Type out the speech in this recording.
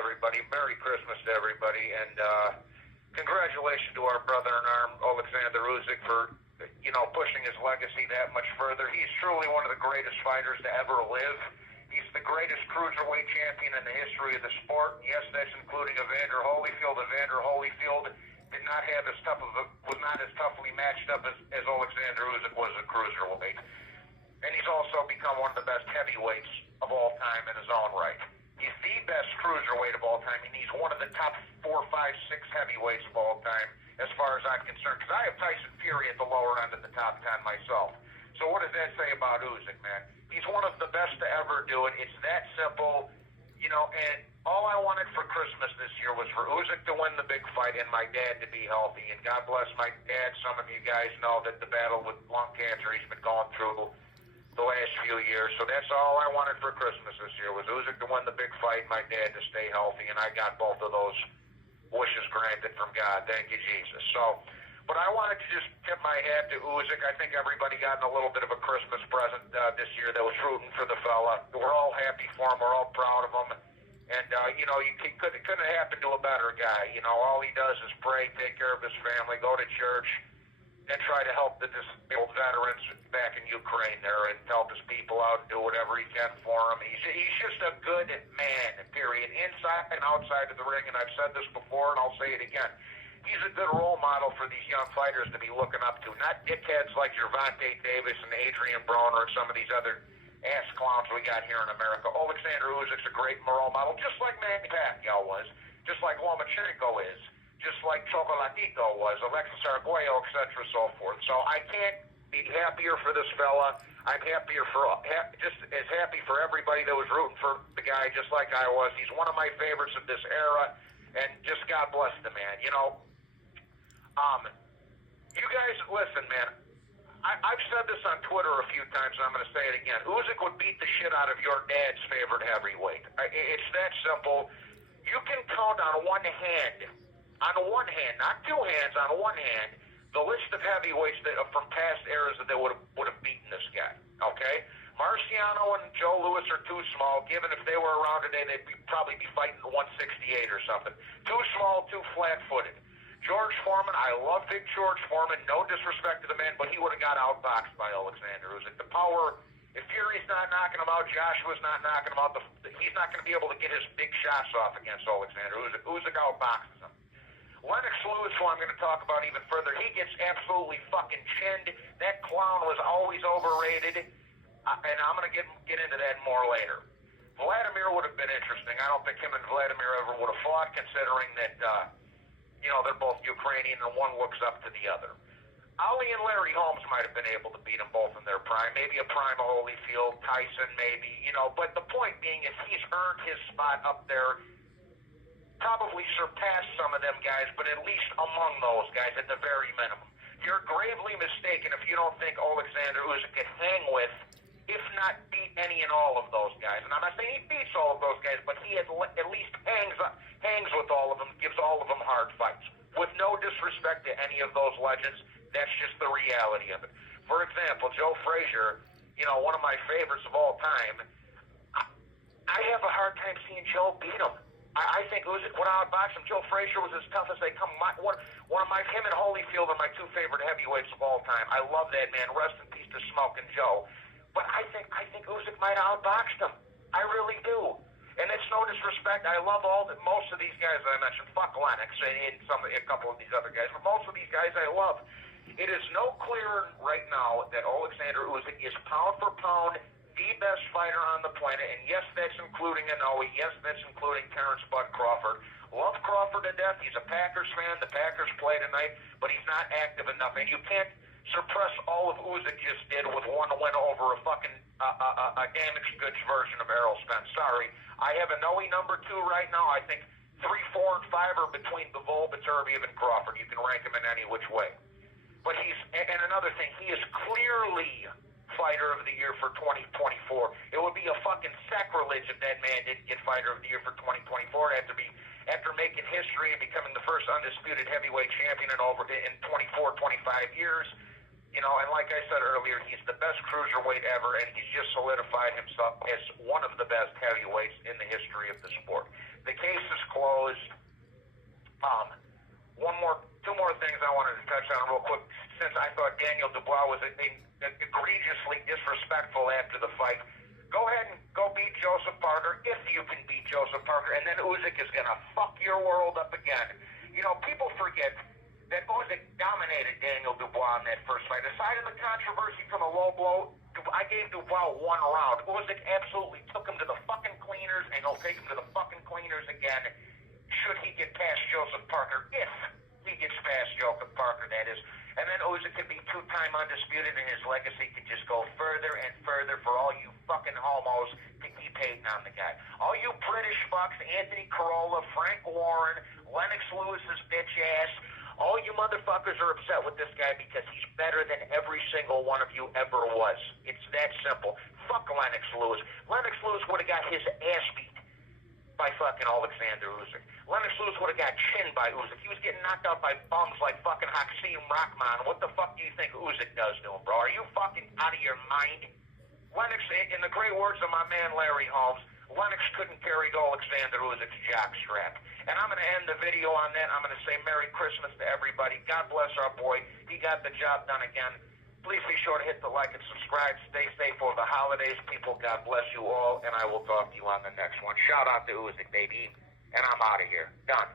everybody. Merry Christmas to everybody, and congratulations to our brother-in-arm, Olexander Usyk, for, pushing his legacy that much further. He's truly one of the greatest fighters to ever live. He's the greatest cruiserweight champion in the history of the sport. Yes, that's including Evander Holyfield. Evander Holyfield did not have was not as toughly matched up as Olexander Usyk was a cruiserweight. And he's also become one of the best heavyweights of all time in his own right. He's the best cruiserweight of all time, and he's one of the top 4, 5, 6 heavyweights of all time, as far as I'm concerned. Because I have Tyson Fury at the lower end of the top 10 myself. So what does that say about Usyk, man? He's one of the best to ever do it. It's that simple, and all I wanted for Christmas this year was for Usyk to win the big fight and my dad to be healthy. And God bless my dad. Some of you guys know that the battle with lung cancer he's been going through the last few years. So that's all I wanted for Christmas this year was Usyk to win the big fight, my dad to stay healthy, and I got both of those wishes granted from God. Thank you, Jesus. But I wanted to just tip my hat to Usyk. I think everybody got a little bit of a Christmas present this year that was rooting for the fella. We're all happy for him. We're all proud of him. And, it couldn't have happened to a better guy. All he does is pray, take care of his family, go to church, and try to help the disabled veterans back in Ukraine there and help his people out and do whatever he can for them. He's just a good man, period, inside and outside of the ring. And I've said this before, and I'll say it again. He's a good role model for these young fighters to be looking up to. Not dickheads like Gervonta Davis and Adrian Broner and some of these other ass clowns we got here in America. Alexander Usyk's a great role model, just like Manny Pacquiao was, just like Lomachenko is, just like Chocolatito was, Alexis Arguello, etc., so forth. So I can't be happier for this fella. I'm happier just as happy for everybody that was rooting for the guy, just like I was. He's one of my favorites of this era, and just God bless the man. You guys, listen, man. I've said this on Twitter a few times, and I'm going to say it again. Usyk would beat the shit out of your dad's favorite heavyweight. It's that simple. You can count on one hand, not two hands, on one hand, the list of heavyweights from past eras that would have beaten this guy. Okay, Marciano and Joe Louis are too small. Given if they were around today, they'd probably be fighting 168 or something. Too small, too flat-footed. George Foreman, I love big George Foreman. No disrespect to the man, but he would have got outboxed by Alexander Usyk. The power, if Fury's not knocking him out, Joshua's not knocking him out, he's not going to be able to get his big shots off against Alexander Usyk. Usyk outboxes him. Lennox Lewis, who I'm going to talk about even further, he gets absolutely fucking chinned. That clown was always overrated, and I'm going to get into that more later. Vladimir would have been interesting. I don't think him and Vladimir ever would have fought, considering that, they're both Ukrainian and one looks up to the other. Ali and Larry Holmes might have been able to beat them both in their prime. Maybe a prime of Holyfield, Tyson, maybe, But the point being is he's earned his spot up there, probably surpassed some of them guys, but at least among those guys at the very minimum. You're gravely mistaken if you don't think Alexander Usyk could hang with, if not beat any and all of those guys. And I'm not saying he beats all of those guys, but he at least hangs with all of them, gives all of them hard fights. With no disrespect to any of those legends, that's just the reality of it. For example, Joe Frazier, one of my favorites of all time, I have a hard time seeing Joe beat him. I think Usyk would outbox him. Joe Frazier was as tough as they come. Him and Holyfield are my two favorite heavyweights of all time. I love that man. Rest in peace to Smoking Joe. But I think Usyk might have outboxed him. I really do. And it's no disrespect. I love most of these guys that I mentioned. Fuck Lennox and a couple of these other guys. But most of these guys I love. It is no clearer right now that Alexander Usyk is pound for pound the best fighter on the planet. And yes, that's including Inoue. Yes, that's including Terrence Bud Crawford. Love Crawford to death. He's a Packers fan. The Packers play tonight, but he's not active enough. And you can't suppress all of Usyk just did with one win over a fucking a damaged goods version of Errol Spence. Sorry. I have Inoue number 2 right now. I think 3, 4, and 5 are between Bivol, Beterbiev, and Crawford. You can rank him in any which way. But and another thing, he is clearly Fighter of the Year for 2024. It would be a fucking sacrilege if that man didn't get Fighter of the Year for 2024 after making history and becoming the first undisputed heavyweight champion in 24, 25 years. And like I said earlier, he's the best cruiserweight ever, and he's just solidified himself as one of the best heavyweights in the history of the sport. The case is closed. Two more things I wanted to touch on real quick. Since I thought Daniel Dubois was egregiously disrespectful after the fight, go ahead and go beat Joseph Parker if you can beat Joseph Parker, and then Usyk is gonna fuck your world up again. You know, people forget that Usyk dominated Daniel Dubois in that first fight. Aside of the controversy from the low blow, I gave Dubois one round. Usyk absolutely took him to the fucking cleaners, and he'll take him to the fucking cleaners again should he get past Joseph Parker. If he gets past Joseph Parker, that is. And then Usyk can be two-time undisputed, and his legacy can just go further and further for all you fucking homos to keep hating on the guy. All you British fucks, Anthony Carolla, Frank Warren, Lennox Lewis's bitch ass, all you motherfuckers are upset with this guy because he's better than every single one of you ever was. It's that simple. Fuck Lennox Lewis. Lennox Lewis would have got his ass beat by fucking Olexander Usyk. Lennox Lewis would have got chinned by Usyk. He was getting knocked out by bums like fucking Hakeem Rahman. What the fuck do you think Usyk does to him, bro? Are you fucking out of your mind? Lennox, in the great words of my man Larry Holmes, Lennox couldn't carry Alexander Usyk's jockstrap. And I'm going to end the video on that. I'm going to say Merry Christmas to everybody. God bless our boy. He got the job done again. Please be sure to hit the like and subscribe. Stay safe over the holidays, people. God bless you all, and I will talk to you on the next one. Shout out to Usyk, baby. And I'm out of here. Done.